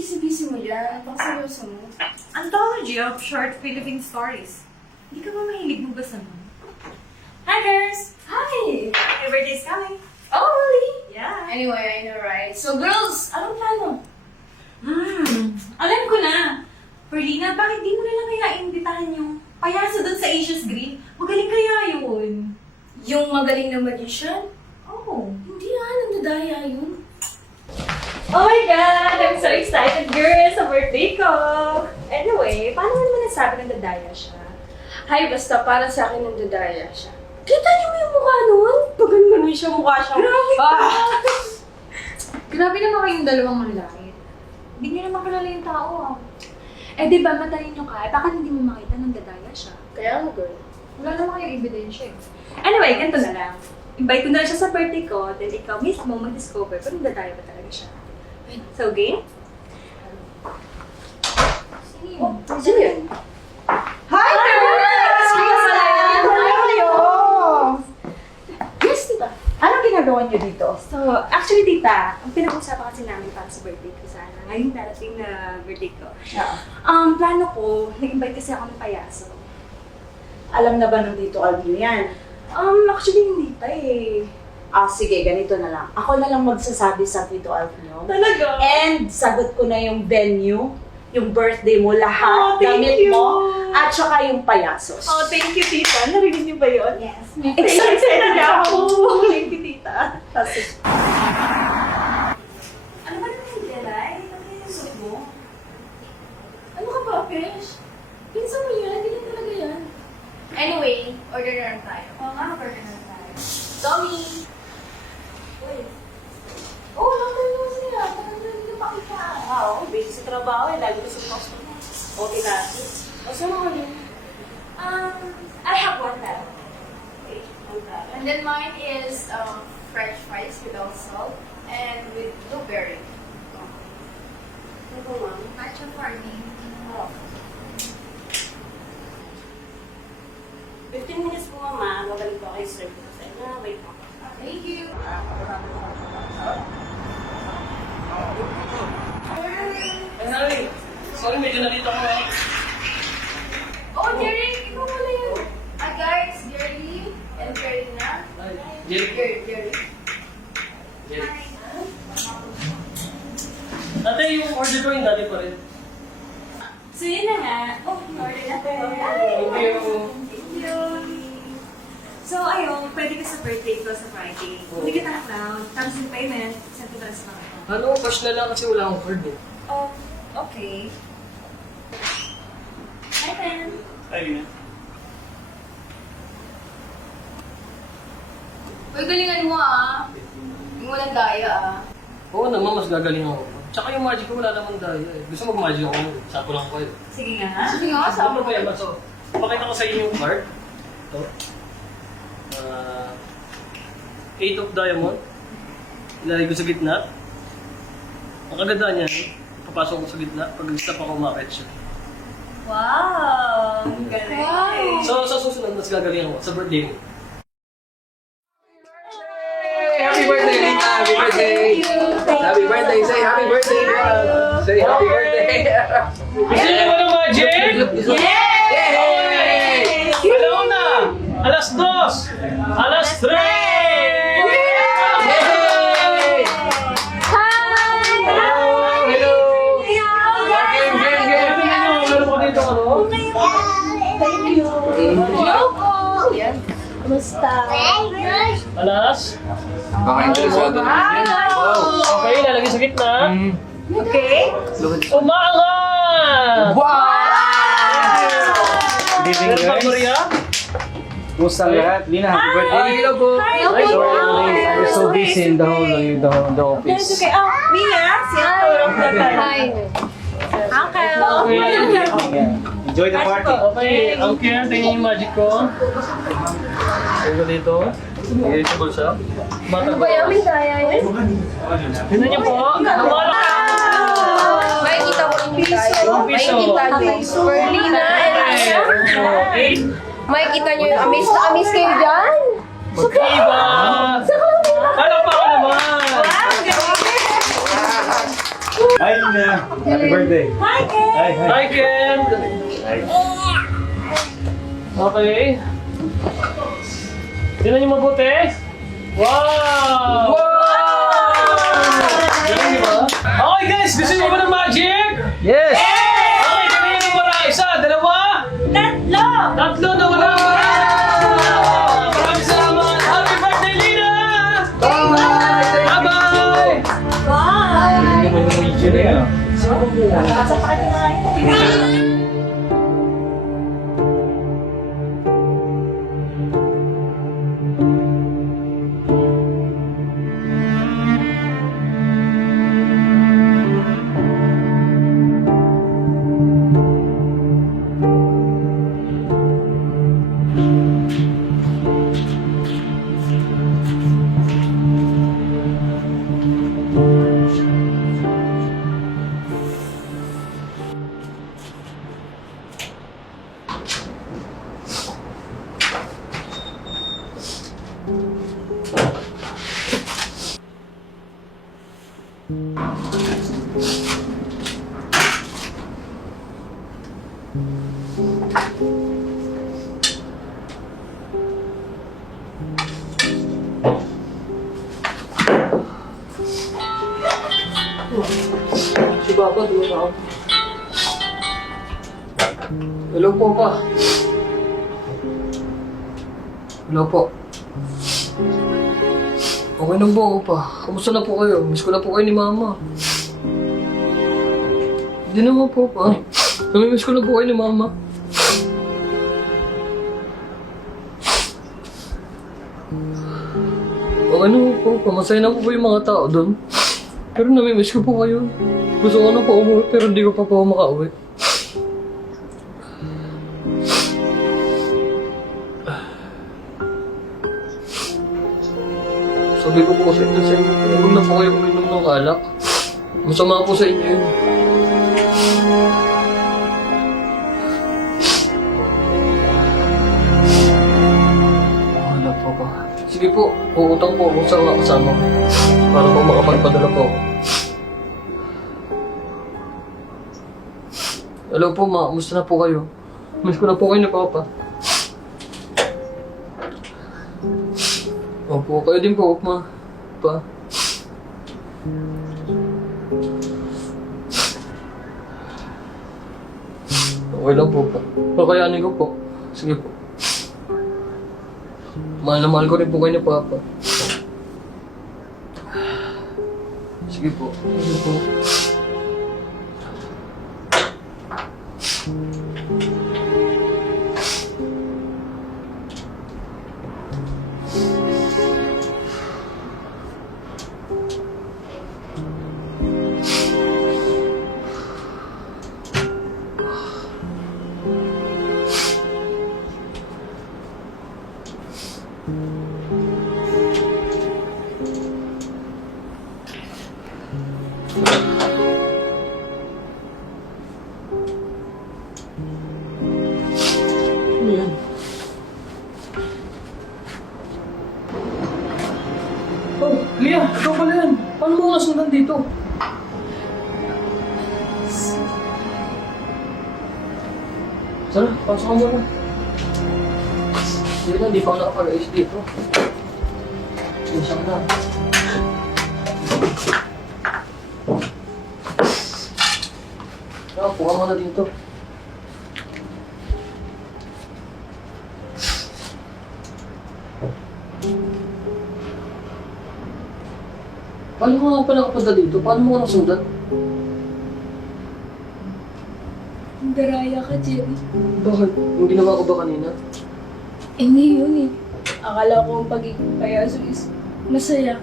busy-busy mo yan. Pang seryoso mo. Anthology of Short Philippine Stories. Hindi ka ba mahilig magbasa nun? Hi, girls! Hi! Your birthday's coming. Oh, really? Yeah. Anyway, I know, right? So, girls, anong plano? Alam ko na. Perlina, bakit di mo na lang kaya imbitahan yung payaso dun sa Asia's Green? Magaling kaya yun. Yung magaling na magician? Oh. Hindi nandadaya yun. Oh my God! I'm so excited, girls, sa birthday ko! Anyway, paano mo nasabi na dadaya siya? Hay, basta para sa akin nandadaya siya. Kita niyo mo yung mukha nun? Pag-ganon siya, mukha siya. Grabe ka! Grabe naman kayong dalawang malaki. Hindi niyo naman kilala yung tao, ah. Eh di ba matalin nyo ka? Bakit hindi mo makita nang dadaya siya? Kaya nga, girl. Wala naman kayong ebidensya eh. Anyway, ganito na lang. Invite ko na lang siya sa birthday ko, then ikaw mismo mag-discover kung dadaya ba talaga siya. So, game? Oh, sino yun? Hi, girls! Hi kayo! Yes, diba? Anong ginagawa niyo dito? So, actually, tita, ang pinag-usapan kasi namin para sa birthday ko sana, ngayong darating na birthday ko. Plano ko, nag-invite kasi ako ng payaso. Alam na ba nandito Alvin yan? Actually, hindi pa eh. Sige, ganito na lang. Ako na lang magsasabi sa Tito Alvin. Talaga? And sagot ko na yung venue, yung birthday mo, lahat, Oh, thank damit you. mo, at saka yung payasos. Oh, thank you, tita. Narinig niyo ba yun? Yes. Excited na ako! Thank you, tita. Ano ba naman yung Delay? Ano yung suit mo? Ano ka ba, Pesh? Pinsan mo yan, hindi na talaga yan. Anyway, order na lang tayo. Oo nga, burger na tayo. Tommy! Uy. Oh, lang tayo naman siya. Parang hindi na pakita. Oo, busy sa trabaho eh, lagi ko sa customer. Okay na. O, saan ako yun? I have one now. Okay, and then mine is French fries without salt and with blueberry. Ano ba, ma'am? Matcha for me. 15 minutes po, mama. Magaling po kayo serve ko sa inyo. Wait po. Thank you. Ay, sorry, medyo nalito ko eh. Oh, Jerry! Ikaw pala yun. Guys, Jerry and Karina. Jerry. Jerry. Ate, yung order ko yung dati pa rin. So, yun na nga. Oh, order na tayo. Thank you. Thank you. So, ayun, pwede ka sa birthday ko sa Friday. Hindi kita na-cloud. Tapos yung payment, send ko na sa mga. Ano, cash na lang kasi wala akong card eh. Oh, okay. Hi, Ben. Ay, Lina. Uy, galingan mo Yung walang daya Oo naman, mas gagaling ako. Tsaka yung magic ko wala naman dahil eh. Gusto mag-magic ako, sapo lang ko eh. Sige nga. Sige nga, Ano ba yan? So, pakita ko sa inyo yung card. Ito. 8 of diamond. Ilalagay ko sa gitna. Ang kaganda niya, papasok ko sa gitna. Pag stop ako, umakit siya. Wow! Ang galing. Wow! So, sa susunod, mas gagaling ako sa birthday mo. Happy birthday, Lina! Happy birthday! Happy birthday! Say happy birthday! Say happy birthday! Gusto niyo ba ng magic? Yay! Alam na! Alas 2! Alas 3! Yay! Hello! Hello! Game, game, game! Meron ko dito ano? Alas? Baka interesado na yan. Wow! Okay, lalagay sa gitna. Okay? Umaangat! Wow! Good evening, Meron pa guys. Korea? Kumusta ang lahat? Lina, happy birthday. Hello po! Ay, Sorry, we're so busy in the That's office. okay. Oh, Mia, sinatulog na tayo. Hi! Uncle! Yeah. Enjoy the party. Okay, okay. Tingnan yung magic ko. Tingnan ko dito. Tingnan ko siya. Bata ko. May daya yun? Tingnan niyo po. Nawala ka! Makikita ko yung daya. Yung piso. Makikita guys. Perlina and Asha. Okay. Makikita nyo yung amis na amis kayo dyan. Magkaiba! Alam pa ako naman! Hi, Lina. Happy birthday. Hi, Ken! Hi, hi. Hi, Ken! Hi. Okay. Tingnan niyo mabuti. Wow! Galing, di ba? Okay, guys! Gusto niyo ba ng magic? Yes! Okay, kanina na wala. Isa, dalawa, Tatlo! tatlo na wala. Maraming salamat. Happy birthday, Lina! Bye-bye! Wow! Hindi naman yung video na yan. Nasa party na kayo. Si Papa, doon ako. Hello po, Pa. Hello po. Okay na po ako, Pa. Kamusta na po kayo? Miss ko na po kayo ni Mama. Hindi naman po, Pa. Namimiss ko na po kayo ni Mama. Okay na po, Pa. Masaya na po yung mga tao doon. Pero namimiss ko po kayo. Gusto ko na po umuwi pero hindi ko pa po makauwi. Sabi ko po sa inyo, huwag na po kayo uminom ng alak. Masama po sa inyo yun. Wala po ba? Sige po, uutang po ako sa mga kasama ko. Para po makapagpadala po ako. Hello po, Ma. Kamusta na po kayo? Miss ko na po kayo ni Papa. Opo, kayo din po, Ma. Pa. Okay lang po, Pa. Pakayanin ko po. Sige po. Mahal na mahal ko rin po kayo ni Papa. Sige po. Sige po. Ano yan? Oh, Lia, ikaw pala yan. Paano mo nasundan dito? Tara, pasok ka muna. Hindi na, hindi pa ako nakapag-ayos dito. Isa ka na. Upo ka muna dito. Paano ka nga pala kapunta dito? Paano mo ka nasundan? Daraya ka, Jerry. Bakit? Yung ginawa ko ba kanina? Hindi yun eh. Akala ko ang pagiging payaso is masaya.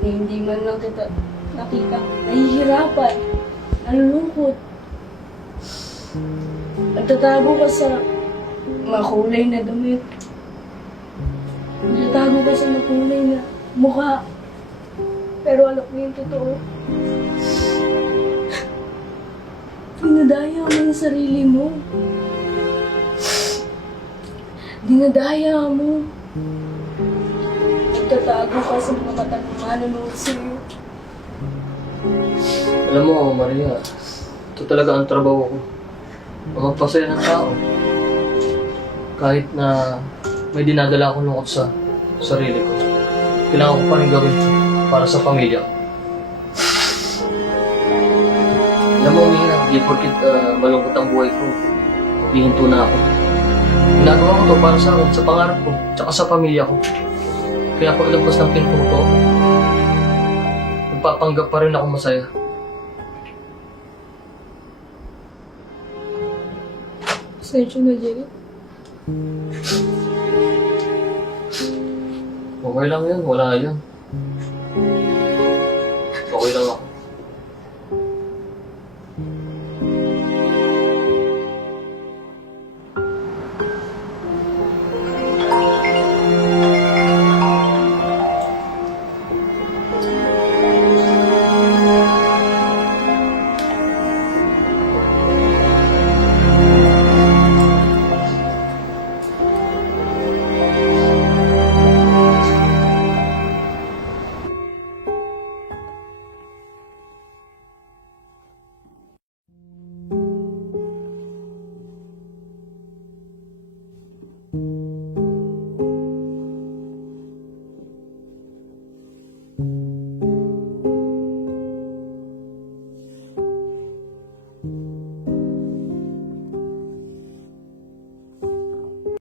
Hindi man lang kita nakita nahihirapan, nalulungkot. Nagtatago ka sa makulay na damit. Nagtatago ka sa makulay na mukha. Pero alam mo yung totoo. Dinadaya mo yung sarili mo. Dinadaya mo. Nagtatago ka sa mga matang manonood sa'yo. Alam mo, Maria, ito talaga ang trabaho ko. Ang magpasaya ng tao. Kahit na may dinadala akong lungkot sa sarili ko, kailangan ko pa rin gawin ito para sa pamilya ko. Alam mo, Mia, di porkit malungkot ang buhay ko, hihinto na ako. Ginagawa ko to para sa akin, sa pangarap ko, tsaka sa pamilya ko. Kaya paglabas ng pinto ko, magpapanggap pa rin ako masaya. Pasensya na, Jerry. Okay lang yan, wala yan. Okay lang ako.